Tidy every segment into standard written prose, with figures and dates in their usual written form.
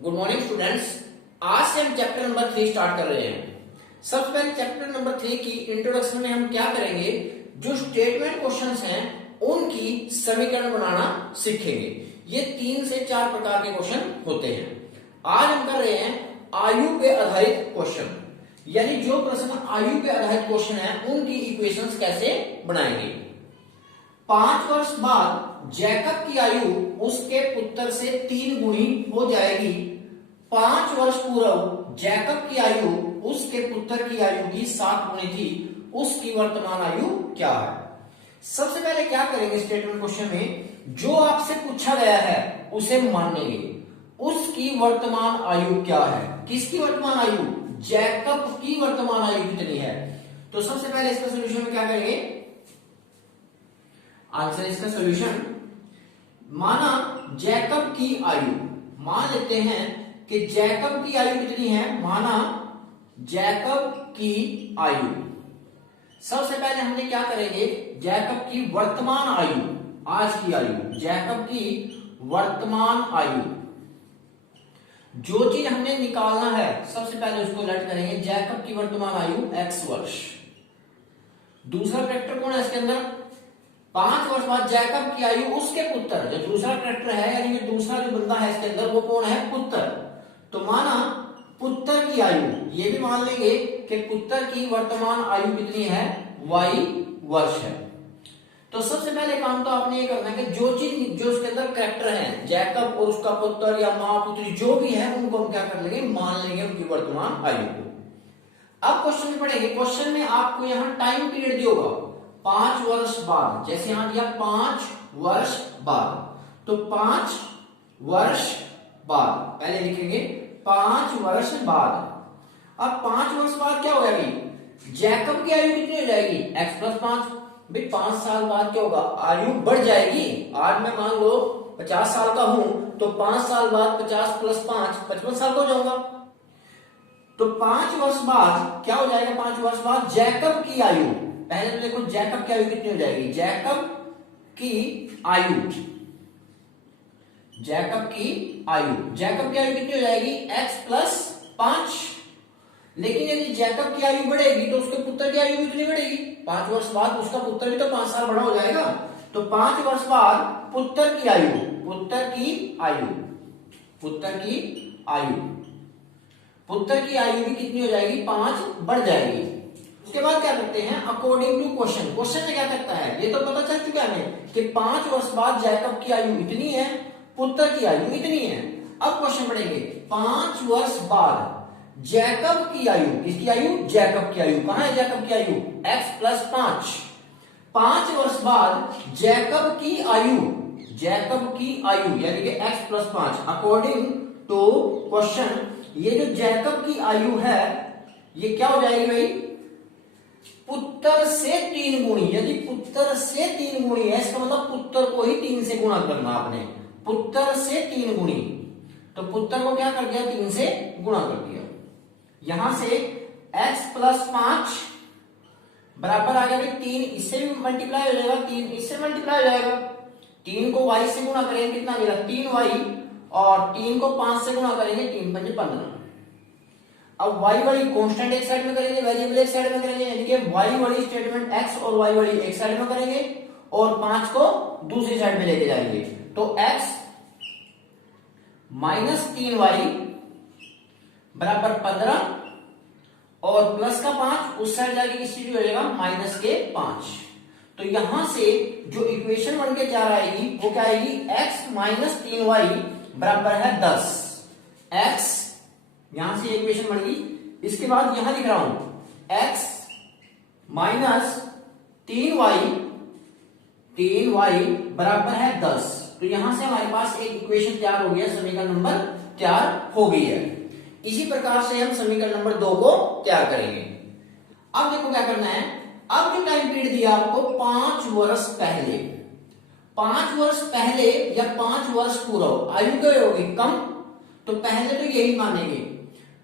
Good morning students. आज से हम चैप्टर नंबर 3 स्टार्ट कर रहे हैं। सबसे पहले चैप्टर नंबर 3 की इंट्रोडक्शन में हम क्या करेंगे, जो स्टेटमेंट क्वेश्चंस हैं उनकी समीकरण बनाना सीखेंगे। ये 3 से 4 प्रकार के क्वेश्चन होते हैं। आज हम कर रहे हैं आयु पे आधारित क्वेश्चन, यानी जो प्रश्न आयु पे आधारित क्वेश्चन है उनकी इक्वेशंस कैसे बनाएंगे। 5 वर्ष बाद जैकब की आयु उसके पुत्र से 3 गुनी हो जाएगी। 5 वर्ष पूर्व जैकब की आयु उसके पुत्र की आयु की 7 गुनी थी। उसकी वर्तमान आयु क्या है। सबसे पहले क्या करेंगे, स्टेटमेंट क्वेश्चन में जो आपसे पूछा गया है उसे मानेंगे। उसकी वर्तमान आयु क्या है, किसकी वर्तमान आयु, जैकब की वर्तमान आयु कितनी है। तो सबसे पहले इसका सोल्यूशन में क्या करेंगे, आंसर इसका सॉल्यूशन, माना जैकब की आयु, मान लेते हैं कि जैकब की आयु कितनी है, माना जैकब की आयु। सबसे पहले हमने क्या करेंगे, जैकब की वर्तमान आयु, आज की आयु, जैकब की वर्तमान आयु, जो चीज हमने निकालना है सबसे पहले उसको लेट करेंगे। जैकब की वर्तमान आयु x वर्ष। दूसरा कैरेक्टर कौन है इसके अंदर, 5 वर्ष बाद जैकब की आयु उसके पुत्र, जो दूसरा कैरेक्टर है यानी कि दूसरा जो बंदा है इसके अंदर वो कौन है, पुत्र। तो माना पुत्र की आयु, ये भी मान लेंगे कि पुत्र की वर्तमान आयु कितनी है, y वर्ष है। तो सबसे पहले काम तो आपने ये करना है कि जो चीज जो उसके अंदर कैरेक्टर है, जैकब और उसका पुत्र या मां पुत्री जो भी है उनको हम क्या कर लेंगे, मान लेंगे उनकी वर्तमान आयु को। अब क्वेश्चन में पढ़ेंगे। क्वेश्चन में आपको यहाँ टाइम पीरियड दिया होगा 5 वर्ष बाद, जैसे यहां दिया 5 वर्ष बाद, तो 5 वर्ष बाद पहले लिखेंगे 5 वर्ष बाद। अब 5 वर्ष बाद क्या हो जाएगी, जैकब की आयु कितनी हो जाएगी, x + 5। भाई 5 साल बाद क्या होगा, आयु बढ़ जाएगी। आज मैं मान लो 50 साल का हूं तो 5 साल बाद 50 + 5 55 साल का हो जाऊंगा। तो 5 वर्ष बाद क्या हो जाएगा, 5 वर्ष बाद जैकब की आयु, पहले तो देखो जैकब की आयु कितनी हो जाएगी, जैकब की आयु, जैकब की आयु, जैकब की आयु कितनी हो जाएगी, x + 5। लेकिन यदि जैकब की आयु बढ़ेगी तो उसके पुत्र की आयु भी कितनी बढ़ेगी, 5 वर्ष बाद उसका पुत्र भी तो 5 साल बड़ा हो जाएगा। तो 5 वर्ष बाद पुत्र की आयु, पुत्र की आयु, पुत्र की आयु, पुत्र की आयु भी कितनी हो जाएगी, 5 बढ़ जाएगी। उसके बाद क्या करते हैं, अकॉर्डिंग टू क्वेश्चन, क्वेश्चन में क्या करता है ये तो पता चल चुका है हमें कि 5 वर्ष बाद जैकब की आयु इतनी है, पुत्र की आयु इतनी है। अब क्वेश्चन पढ़ेंगे, 5 वर्ष बाद जैकब की आयु, किसकी आयु, जैकब की आयु, कहां है जैकब की आयु, x + 5। 5 वर्ष बाद जैकब की आयु, जैकब की आयु यानी कि x + 5 अकॉर्डिंग टू क्वेश्चन, ये जो जैकब की आयु है ये क्या हो जाएगी भाई, पुत्र से 3 गुणी। यदि पुत्र से 3 गुणी है इसका मतलब पुत्र को ही 3 से गुणा करना आपने, पुत्र से 3 गुणी, तो पुत्र को क्या कर दिया, 3 से गुणा कर दिया। यहां से x + 5 बराबर आ गया 3, इससे भी मल्टीप्लाई हो जाएगा, 3 इससे मल्टीप्लाई हो जाएगा। 3 को y से गुणा करेंगे कितना मिला, 3y, और 3 को 5 से गुणा करेंगे 3 × 5 = 15। अब y वाली कांस्टेंट एक साइड में करेंगे, वेरिएबल एक साइड में करेंगे, यानी कि y वाली स्टेटमेंट x और y वाली एक साइड में करेंगे और 5 को दूसरी साइड में लेके जाएंगे। तो x - 3y बराबर 15 और प्लस का 5 उस साइड जाके किसी हो जाएगा -5। तो यहां से जो इक्वेशन बन के क्या आएगी वो क्या आएगी, x - 3y बराबर है 10। x यहां से इक्वेशन बन गई। इसके बाद यहां लिख रहा हूं x - 3y बराबर है 10। तो यहां से हमारे पास एक इक्वेशन तैयार हो गया, समीकरण नंबर तैयार हो गई है। इसी प्रकार से हम समीकरण नंबर 2 को तैयार करेंगे। अब देखो क्या करना है, अब जो टाइम पीरियड दिया आपको 5 वर्ष पहले, 5 वर्ष पहले या 5 वर्ष पूर्व, आयु क्या होगी, कम, तो पहले तो यही मानेंगे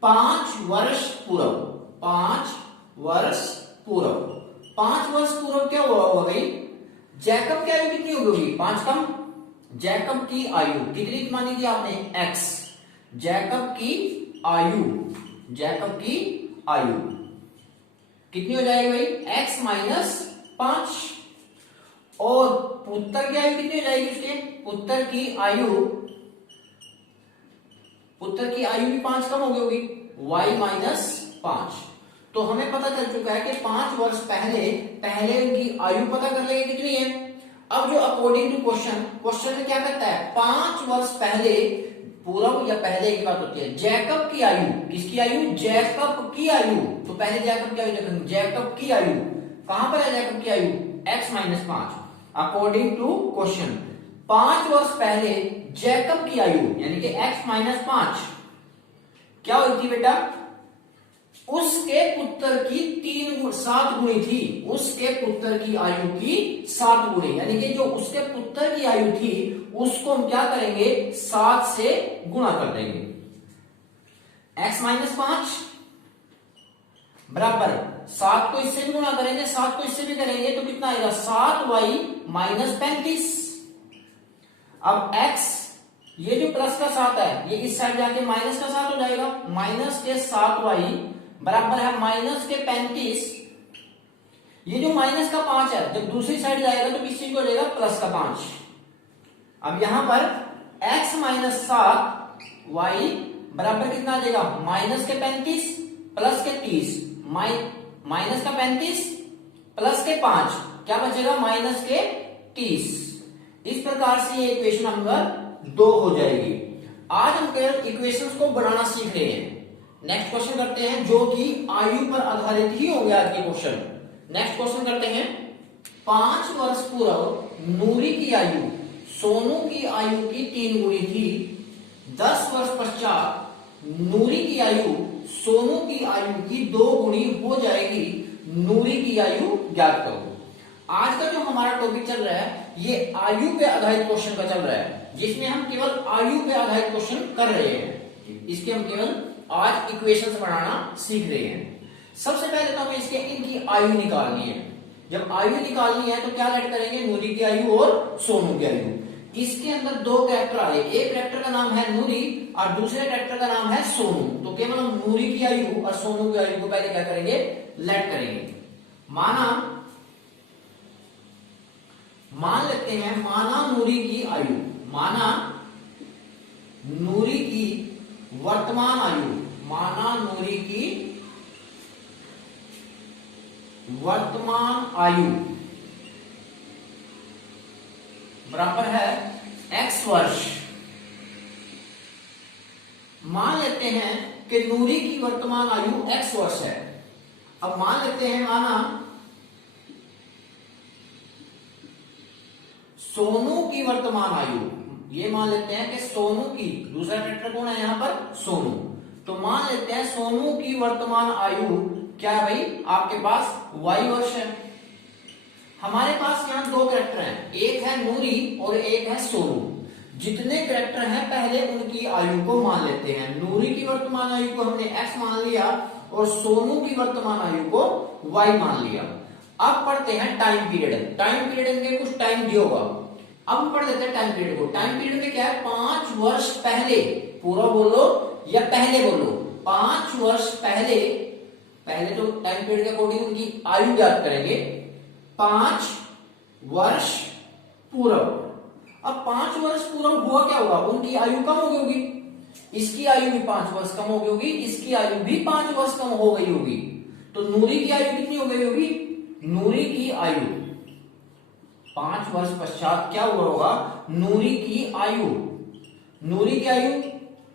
5 वर्ष पूर्व, 5 वर्ष पूर्व। 5 वर्ष पूर्व क्या हुआ होगा भाई, जैकब की आयु कितनी होगी, 5 कम, जैकब की आयु कितनी मानी थी आपने, x, जैकब की आयु, जैकब की आयु कितनी हो जाएगी भाई? x माइनस 5। और पुत्र की आयु कितनी हो जाएगी उसके? पुत्र की आयु भी 5 कम हो गई होगी, y माइनस 5। तो हमें पता चल चुका है कि 5 वर्ष पहले उनकी आयु पता कर लेंगे कितनी है। अब जो अकॉर्डिंग टू क्वेश्चन में क्या कहता है? 5 वर्ष पहले, पूर्व या पहले की बात होती है। जैकब की आयु, किसकी आयु? जैकब की आयु। तो पहले जैकब की आयु देखेंगे। जैकब की आयु कहां पर है? जैकब की आयु x माइनस 5। अकॉर्डिंग टू क्वेश्चन 5 वर्ष पहले जैकब की आयु यानी कि x माइनस 5 क्या हुई थी बेटा? उसके पुत्र की 7 गुणी थी। उसके पुत्र की आयु की 7 गुणी, यानी कि जो उसके पुत्र की आयु थी उसको हम क्या करेंगे? 7 से गुणा कर देंगे। x माइनस 5 बराबर 7 को इससे भी गुणा करेंगे, 7 को इससे भी करेंगे तो कितना आएगा? 7y minus 35। अब x, ये जो प्लस का 7 है ये इस साइड जाके माइनस का 7 हो जाएगा। माइनस के 7y बराबर है माइनस के 35। ये जो माइनस का 5 है जब दूसरी साइड जाएगा तो किस चीज को हो जाएगा? प्लस का 5। अब यहां पर x माइनस 7y बराबर कितना आ जाएगा? माइनस के 35 प्लस के 30। माइनस का 35 प्लस के 5 क्या बचेगा? माइनस के 30। इस प्रकार से ये इक्वेशन नंबर 2 हो जाएगी। आज हम केवल इक्वेशंस को बनाना सीख रहे हैं। नेक्स्ट क्वेश्चन करते हैं जो कि आयु पर आधारित ही हो गया आज के क्वेश्चन। नेक्स्ट क्वेश्चन करते हैं। 5 वर्ष पूर्व नूरी की आयु सोनू की आयु की 3 गुणी थी। 10 वर्ष पश्चात नूरी की आयु सोनू की आयु की 2 गुणी हो जाएगी। नूरी की आयु ज्ञात करो। आज का जो हमारा टॉपिक चल रहा है ये आयु पे आधारित क्वेश्चन का चल रहा है, जिसमें हम केवल आयु पे आधारित क्वेश्चन कर रहे हैं। इसके हम केवल आज इक्वेशंस बनाना सीख रहे हैं। सबसे पहले तो हमें इसके इनकी आयु निकालनी है। जब आयु निकालनी है तो क्या ऐड करेंगे? नूरी की आयु और सोनू की आयु। इसके अंदर 2 कैरेक्टर आ रहे, एक कैरेक्टर का नाम है नूरी और दूसरे कैरेक्टर का नाम है सोनू। तो केवल हम नूरी की आयु और सोनू की आयु को पहले क्या करेंगे? लेट करेंगे। मान लेते हैं, माना नूरी की आयु, माना नूरी की वर्तमान आयु, माना नूरी की वर्तमान आयु बराबर है x वर्ष। मान लेते हैं कि नूरी की वर्तमान आयु x वर्ष है। अब मान लेते हैं, माना सोनू की वर्तमान आयु, ये मान लेते हैं कि सोनू की, दूसरा कैरेक्टर कौन है यहां पर? सोनू। तो मान लेते हैं सोनू की वर्तमान आयु क्या है भाई? आपके पास y वर्ष है। हमारे पास यहाँ 2 कैरेक्टर हैं, एक है नूरी और एक है सोनू। जितने कैरेक्टर हैं पहले उनकी आयु को मान लेते हैं। नूरी की वर्तमान आयु को हमने x मान लिया और सोनू की वर्तमान आयु को y मान लिया। अब पढ़ते हैं टाइम पीरियड। टाइम पीरियड में कुछ टाइम दिया होगा। अब हम पढ़ लेते हैं टाइम पीरियड को। टाइम पीरियड में क्या है? 5 वर्ष पहले, पूरा बोलो या पहले बोलो, 5 वर्ष पहले तो टाइम पीरियड के अकॉर्डिंग उनकी आयु ज्ञात करेंगे। 5 वर्ष पूर्व। अब 5 वर्ष पूर्व हुआ क्या होगा? उनकी आयु कम हो गई होगी। इसकी आयु भी 5 वर्ष कम हो गई होगी, इसकी आयु भी 5 वर्ष कम हो गई होगी। तो नूरी की आयु कितनी हो गई होगी? नूरी की आयु 5 वर्ष पश्चात क्या हुआ होगा? नूरी की आयु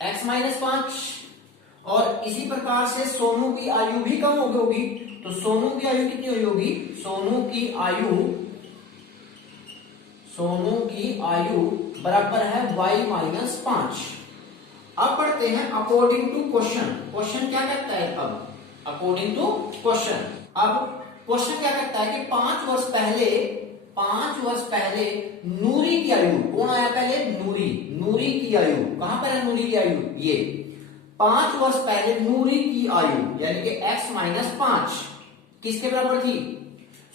x माइनस 5। और इसी प्रकार से सोनू की आयु भी कम हो गई होगी। तो सोनू की आयु कितनी हुई होगी? सोनू की आयु बराबर है y माइनस 5। अब पढ़ते हैं अकॉर्डिंग टू क्वेश्चन। क्वेश्चन क्या कहता है? अब अकॉर्डिंग टू क्वेश्चन, अब क्वेश्चन क्या कहता है कि 5 वर्ष पहले नूरी की आयु, कौन आया पहले? नूरी की आयु कहां पर है? नूरी की आयु ये 5 वर्ष पहले नूरी की आयु यानी कि x माइनस 5 किसके बराबर थी?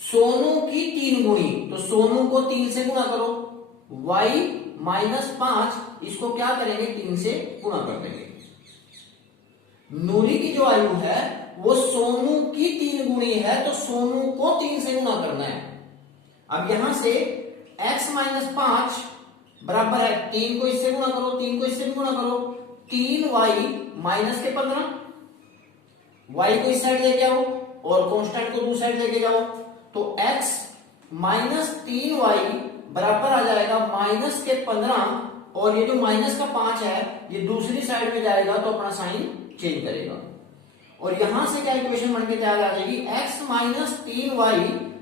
सोनू की 3 गुणी। तो सोनू को 3 से गुणा करो, y माइनस 5 इसको क्या करेंगे? 3 से गुणा कर देंगे। नूरी की जो आयु है वो सोनू की 3 गुणी है, तो सोनू को 3 से गुना करना है। अब यहां से x माइनस 5 बराबर है 3 को इससे गुना करो, 3 को इससे भी गुना करो, 3y माइनस के 15, y को इस साइड लेके आओ और कांस्टेंट को दूसरी साइड लेके जाओ, तो x माइनस 3y बराबर आ जाएगा माइनस के 15, और ये जो माइनस का 5 है ये दूसरी साइड में जाएगा तो अपना साइन चेंज करेगा, और यहां से क्या इक्वेशन बन के तैयार आ जाएगी, x माइनस 3y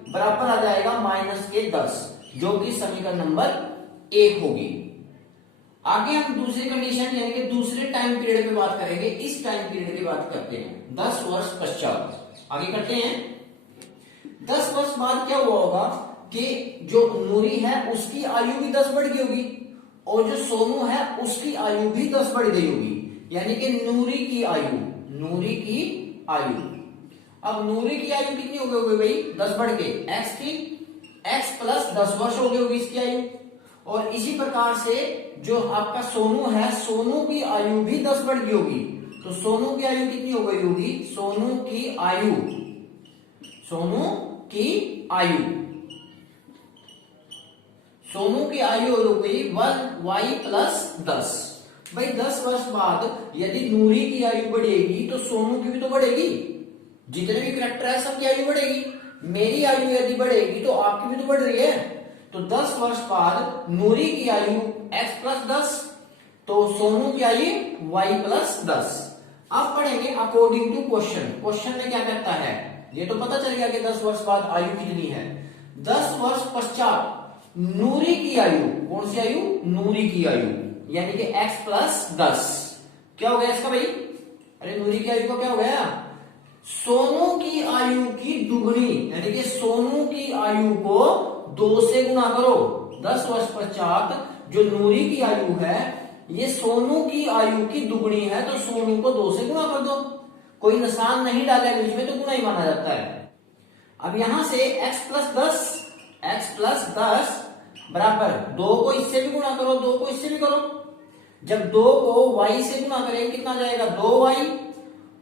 बराबर आ जाएगा माइनस के 10, जो कि समीकरण नंबर 1 होगी। आगे हम दूसरी कंडीशन यानी कि दूसरे टाइम पीरियड पे बात करेंगे। इस टाइम पीरियड की बात करते हैं 10 वर्ष पश्चात। आगे करते हैं 10 वर्ष बाद क्या हुआ होगा कि जो नूरी है उसकी आयु भी 10 बढ़ गई होगी, और जो सोनू है उसकी आयु भी 10 बढ़ गई होगी, यानी कि नूरी की आयु अब नूरी की आयु कितनी हो गई भाई, 10 बढ़ के x की x प्लस 10 वर्ष हो गई होगी इसकी आयु। और इसी प्रकार से जो आपका सोनू है, सोनू की आयु भी 10 बढ़ गई होगी, तो सोनू की आयु कितनी हो गई होगी, सोनू की आयु हो गई 1y प्लस 10। भाई 10 वर्ष बाद यदि नूरी की आयु बढ़ेगी तो सोनू की भी तो बढ़ेगी, जितने भी करैक्टर है सबकी आयु बढ़ेगी। मेरी आयु यदि बढ़ेगी तो आपकी भी तो बढ़ रही है, तो 10 वर्ष बाद नूरी की आयु x प्लस 10, तो सोनू की आयु y प्लस 10। अब पढ़ेंगे अकॉर्डिंग टू क्वेश्चन में क्या कहता है, ये तो पता चल गया कि 10 वर्ष बाद आयु कितनी है। 10 वर्ष पश्चात नूरी की आयु, कौन सी आयु, नूरी की आयु, यानी कि x प्लस 10 क्या हो गया इसका भाई, अरे नूरी की आयु को क्या हो गया, सोनू की आयु की दुगनी, यानी कि सोनू की आयु को 2 से गुना करो। 10 वर्ष पश्चात जो नूरी की आयु है ये सोनू की आयु की दुगनी है, तो सोनू को 2 से गुना कर दो, कोई निशान नहीं डाला बीच में तो गुना ही माना जाता है। अब यहां से x प्लस 10 बराबर 2 को इससे भी गुना करो, 2 को इससे भी करो। जब 2 को y से गुना करेंगे कितना जाएगा, 2y,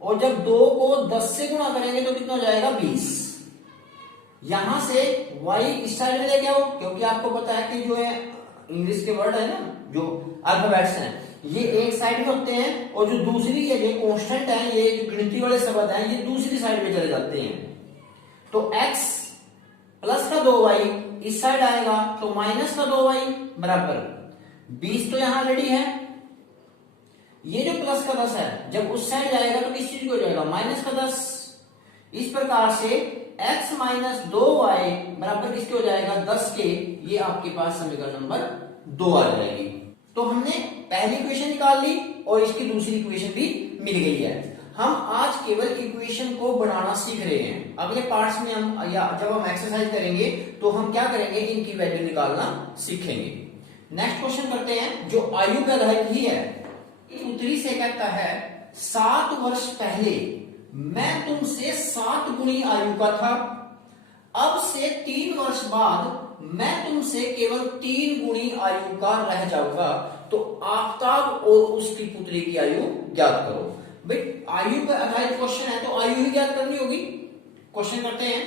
और जब 2 को 10 से गुना करेंगे तो कितना हो जाएगा, 20। यहां से y इस साइड में लेके आओ, क्योंकि आपको पता है कि जो है इंग्लिश के वर्ड है ना, जो अल्फाबेट्स हैं ये एक साइड में होते हैं, और जो दूसरी है ये कांस्टेंट है, ये जो गिनती वाले शब्द हैं ये दूसरी साइड में चले जाते हैं। तो x प्लस का 2y इस साइड आएगा तो माइनस का 2y बराबर 20, तो यहां रेडी है। ये जो प्लस का 10 है जब उस साइड जाएगा तो किस चीज को जाएगा, माइनस का 10। इस प्रकार से x माइनस 2y बराबर किसके हो जाएगा, 10 के। ये आपके पास समीकरण नंबर 2 आ जाएगी। तो हमने पहली इक्वेशन निकाल ली और इसकी दूसरी इक्वेशन भी मिल गई है। हम आज केवल इक्वेशन को बनाना सीख रहे हैं। अगले पार्ट्स में हम या जब हम एक्सरसाइज करेंगे तो हम क्या करेंगे, इनकी वैल्यू निकालना सीखेंगे। नेक्स्ट क्वेश्चन करते हैं जो आयु पे आधारित ही है। उत्तरी से कहता है 7 वर्ष पहले मैं तुमसे 7 गुनी आयु का था, अब से 3 वर्ष बाद मैं तुमसे केवल 3 गुनी आयु का रह जाऊंगा, तो आफताब और उसकी पुत्री की आयु ज्ञात करो। भाई आयु पर आधारित क्वेश्चन है तो आयु ही ज्ञात करनी होगी। क्वेश्चन करते हैं,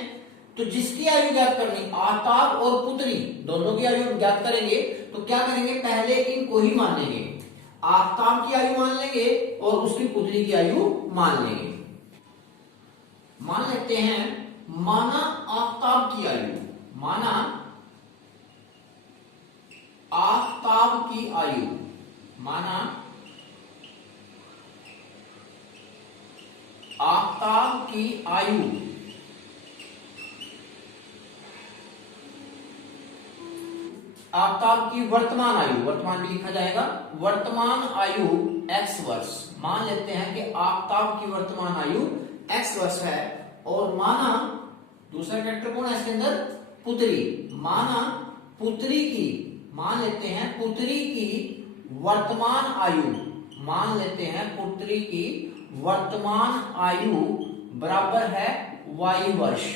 तो जिसकी आयु ज्ञात करनी, आफताब और पुत्री दोनों की आयु ज्ञात करेंगे, तो क्या करेंगे, पहले इनको ही मान लेंगे। आफताब की आयु मान लेंगे और उसकी पुत्री की आयु मान लेंगे। मान लेते हैं, माना आफताब की आयु, माना आफताब की आयु, माना आफताब की आयु आफताब की वर्तमान आयु, वर्तमान भी लिखा जाएगा, वर्तमान आयु x वर्ष। मान लेते हैं कि आफताब की वर्तमान आयु x वर्ष है, और माना दूसरा कैरेक्टर कौन है इसके अंदर, पुत्री। माना पुत्री की, मान लेते हैं पुत्री की वर्तमान आयु, मान लेते हैं पुत्री की वर्तमान आयु बराबर है y वर्ष।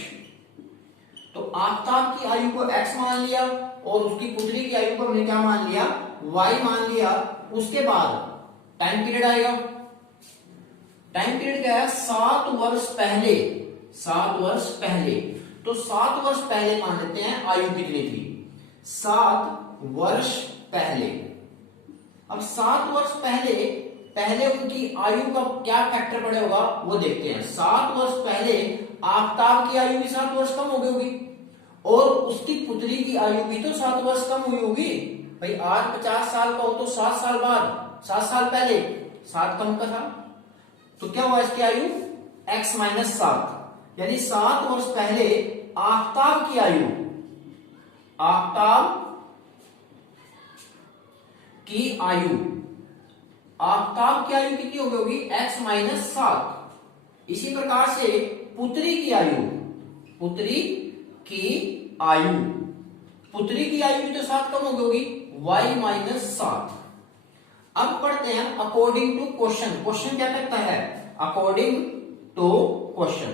तो आफताब की आयु को x मान लिया और उसकी पुत्री की आयु को हमने क्या मान लिया, y मान लिया। उसके बाद टाइम पीरियड आएगा, टाइम पीरियड क्या है, 7 वर्ष पहले, 7 वर्ष पहले। तो 7 वर्ष पहले मान लेते हैं आयु कितनी थी, 7 वर्ष पहले। अब 7 वर्ष पहले, पहले उनकी आयु का क्या फैक्टर पड़े होगा वो देखते हैं। 7 वर्ष पहले आफताब की आयु भी 7 वर्ष कम हो गई होगी, और उसकी पुत्री की आयु भी तो 7 वर्ष कम हुई होगी। भाई आज 50 साल का हो तो 7 साल बाद, 7 साल पहले 7 कम का था, तो क्या हुआ इसकी आयु x माइनस 7, यानी 7 वर्ष पहले आफताब की आयु, आफताब की आयु, आफताब की आयु कितनी हो गई होगी, x माइनस 7। इसी प्रकार से पुत्री की आयु, पुत्री की आयु, पुत्री की आयु भी तो 7 कम हो गई होगी, y माइनस 7। अब पढ़ते हैं अकॉर्डिंग टू क्वेश्चन। क्वेश्चन क्या कहता है, अकॉर्डिंग टू क्वेश्चन।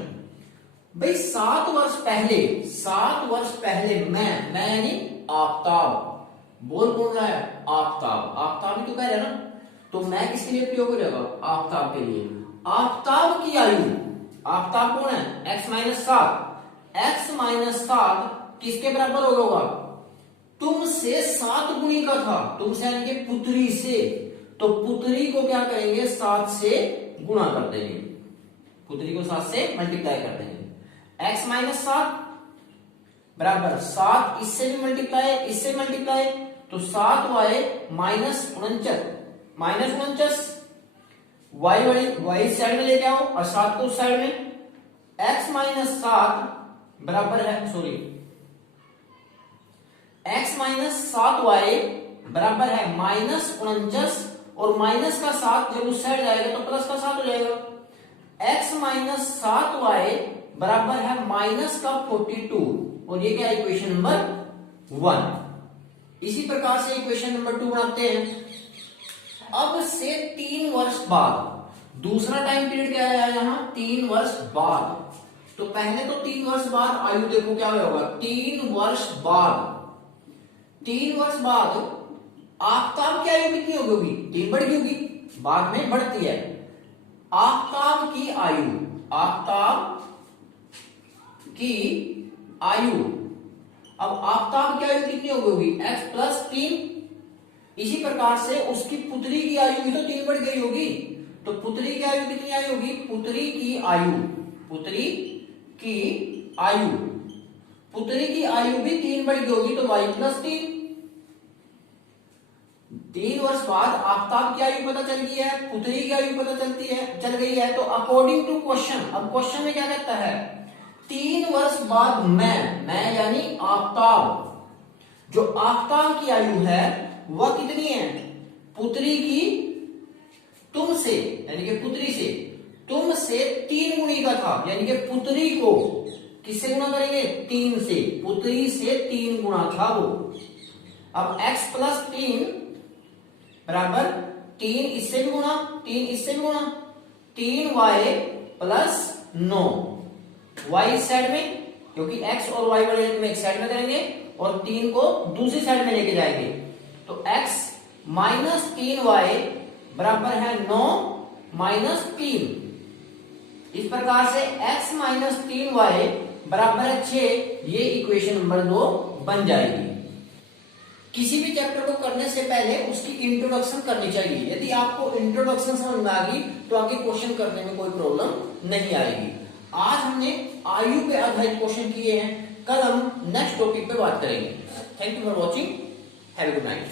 भाई 7 वर्ष पहले, 7 वर्ष पहले मैं यानी आफताब, बोल कौन रहा है, आफताब, आफताब ही तो कह रहे हैं ना, तो मैं किसके लिए प्रयोग हो जाएगा, आफताब के लिए। आफताब की आयु, आफताब कौन है, x माइनस 7, x माइनस 7 किसके बराबर होगा, तुमसे 7 गुणी का था, तुमसे यानी कि पुत्री से, तो पुत्री को क्या करेंगे 7 से गुणा कर देंगे, पुत्री को 7 से मल्टीप्लाई कर देंगे। x माइनस 7 बराबर 7, इससे भी मल्टीप्लाई, इससे मल्टीप्लाई, तो 7y minus 49, minus 49, y side में लेके आओ और 7 को उस साइड में, x माइनस 7 बराबर है, सॉरी x माइनस 7y बराबर है माइनस 49, और माइनस का 7 जब उस साइड जाएगा तो प्लस का 7 हो जाएगा। x माइनस 7y बराबर है माइनस का 42, और ये क्या है, इक्वेशन नंबर 1। इसी प्रकार से इक्वेशन नंबर 2 बनाते हैं। अब से 3 वर्ष बाद, दूसरा टाइम पीरियड क्या है यहाँ, 3 वर्ष बाद। तो पहले तो 3 वर्ष बाद आयु देखो क्या होगा, 3 वर्ष बाद, 3 वर्ष बाद आफताब की आयु कितनी होगी, 3 बढ़ गई होगी, बाद में बढ़ती है। आफताब की आयु, आफताब की आयु, अब आफताब की आयु कितनी होगी, x प्लस 3। इसी प्रकार से उसकी पुत्री की आयु भी तो 3 बढ़ गई होगी, तो पुत्री की आयु कितनी आई होगी, पुत्री की आयु, पुत्री की आयु, पुत्री की आयु भी 3 बढ़ गई होगी, तो y प्लस 3। 3 वर्ष बाद आफताब की आयु पता चल गई है, पुत्री की आयु पता चल गई है, तो अकॉर्डिंग टू क्वेश्चन, अब क्वेश्चन में क्या कहता है, 3 वर्ष बाद मैं यानी आफताब, जो आफताब की आयु है वह कितनी है, पुत्री की तुमसे यानी कि पुत्री से, तुमसे 3 गुणी का था, यानी कि पुत्री को किससे गुणा करेंगे, 3 से, पुत्री से 3 गुणा था वो। अब x प्लस 3 बराबर 3 इससे भी गुणा, 3 इससे भी गुणा, 3y प्लस 9, y इस साइड में, क्योंकि x और y वाले में एक साइड में करेंगे और 3 को दूसरी साइड में लेके जाएंगे, तो x माइनस 3y बराबर है 9 माइनस 3। इस प्रकार से x माइनस 3y बराबर है 6, ये इक्वेशन नंबर 2 बन जाएगी। किसी भी चैप्टर को करने से पहले उसकी इंट्रोडक्शन करनी चाहिए, यदि आपको इंट्रोडक्शन समझ में आ गई तो आगे क्वेश्चन करने में कोई प्रॉब्लम नहीं आएगी। आज हमने आयु पे आधारित क्वेश्चन किए हैं, कल हम नेक्स्ट टॉपिक पे बात करेंगे। Thank you for watching, have a good night.